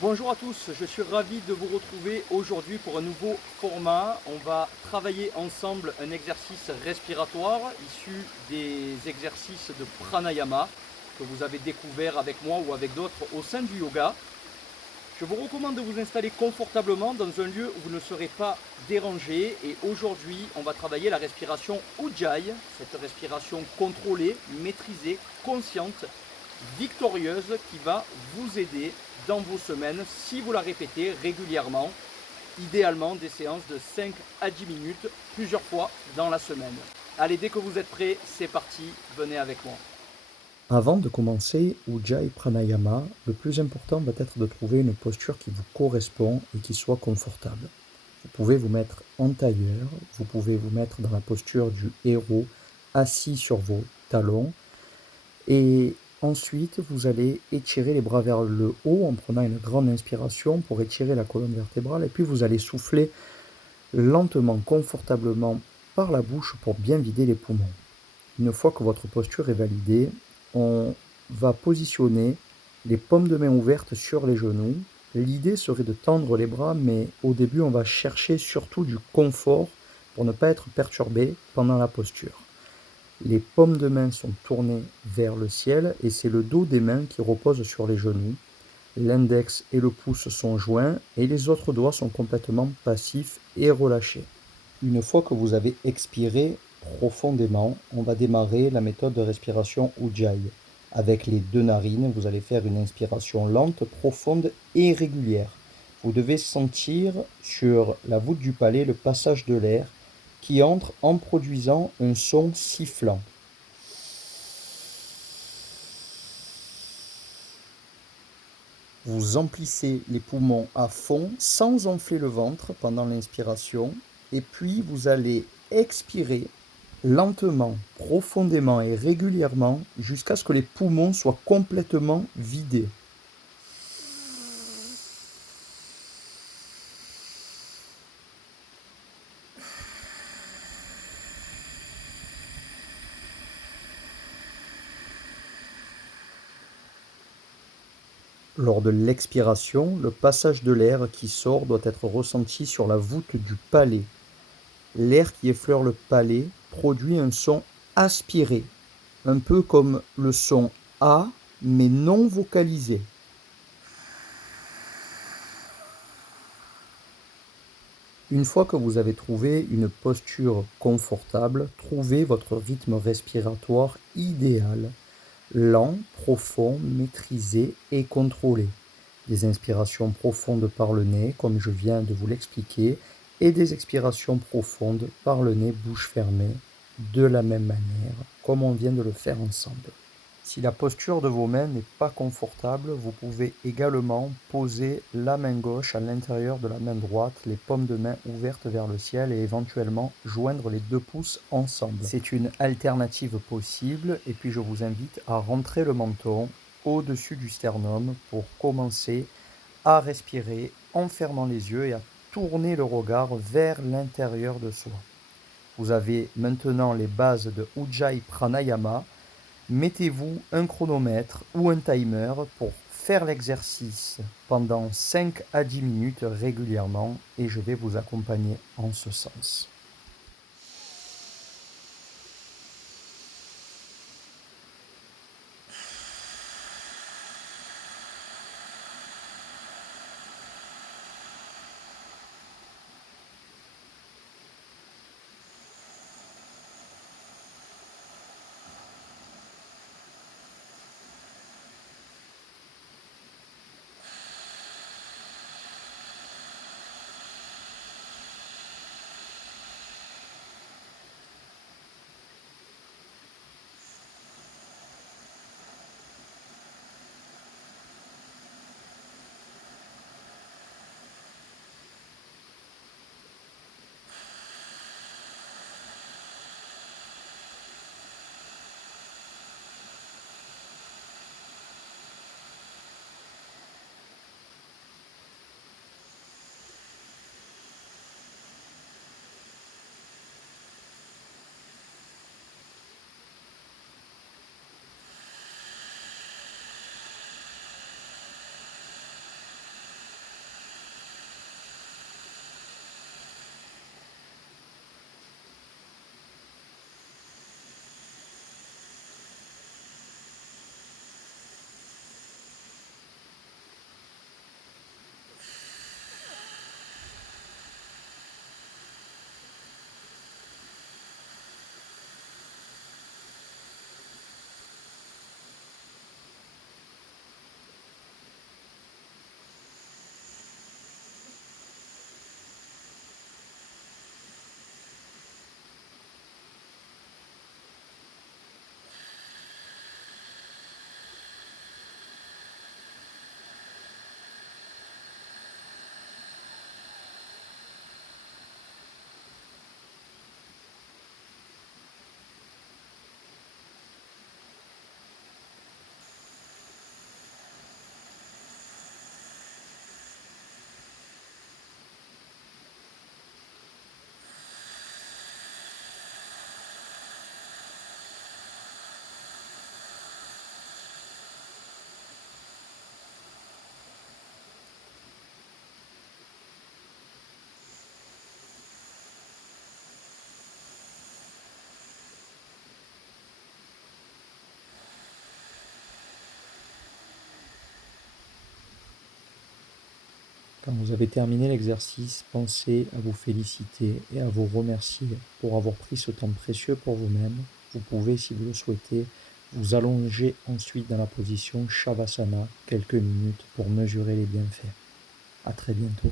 Bonjour à tous, je suis ravi de vous retrouver aujourd'hui pour un nouveau format. On va travailler ensemble un exercice respiratoire issu des exercices de pranayama que vous avez découvert avec moi ou avec d'autres au sein du yoga. Je vous recommande de vous installer confortablement dans un lieu où vous ne serez pas dérangé et aujourd'hui on va travailler la respiration Ujjayi, cette respiration contrôlée, maîtrisée, consciente, victorieuse qui va vous aider dans vos semaines si vous la répétez régulièrement, idéalement des séances de 5 à 10 minutes plusieurs fois dans la semaine. Allez, dès que vous êtes prêts, c'est parti, venez avec moi. Avant de commencer Ujjayi Pranayama, le plus important va être de trouver une posture qui vous correspond et qui soit confortable. Vous pouvez vous mettre en tailleur, vous pouvez vous mettre dans la posture du héros, assis sur vos talons, et ensuite vous allez étirer les bras vers le haut en prenant une grande inspiration pour étirer la colonne vertébrale, et puis vous allez souffler lentement, confortablement par la bouche pour bien vider les poumons. Une fois que votre posture est validée, on va positionner les paumes de main ouvertes sur les genoux. L'idée serait de tendre les bras, mais au début, on va chercher surtout du confort pour ne pas être perturbé pendant la posture. Les paumes de main sont tournées vers le ciel et c'est le dos des mains qui repose sur les genoux. L'index et le pouce sont joints et les autres doigts sont complètement passifs et relâchés. Une fois que vous avez expiré profondément, on va démarrer la méthode de respiration Ujjayi. Avec les deux narines, vous allez faire une inspiration lente, profonde et régulière. Vous devez sentir sur la voûte du palais le passage de l'air qui entre en produisant un son sifflant. Vous emplissez les poumons à fond sans enfler le ventre pendant l'inspiration et puis vous allez expirer lentement, profondément et régulièrement jusqu'à ce que les poumons soient complètement vidés. Lors de l'expiration, le passage de l'air qui sort doit être ressenti sur la voûte du palais. L'air qui effleure le palais produit un son aspiré, un peu comme le son A mais non vocalisé. Une fois que vous avez trouvé une posture confortable, trouvez votre rythme respiratoire idéal, lent, profond, maîtrisé et contrôlé. Des inspirations profondes par le nez, comme je viens de vous l'expliquer, et des expirations profondes par le nez, bouche fermée, de la même manière, comme on vient de le faire ensemble. Si la posture de vos mains n'est pas confortable, vous pouvez également poser la main gauche à l'intérieur de la main droite, les paumes de main ouvertes vers le ciel et éventuellement joindre les deux pouces ensemble. C'est une alternative possible et puis je vous invite à rentrer le menton au-dessus du sternum pour commencer à respirer en fermant les yeux et à tourner le regard vers l'intérieur de soi. Vous avez maintenant les bases de Ujjayi Pranayama. Mettez-vous un chronomètre ou un timer pour faire l'exercice pendant 5 à 10 minutes régulièrement et je vais vous accompagner en ce sens. Quand vous avez terminé l'exercice, pensez à vous féliciter et à vous remercier pour avoir pris ce temps précieux pour vous-même. Vous pouvez, si vous le souhaitez, vous allonger ensuite dans la position Shavasana quelques minutes pour mesurer les bienfaits. À très bientôt.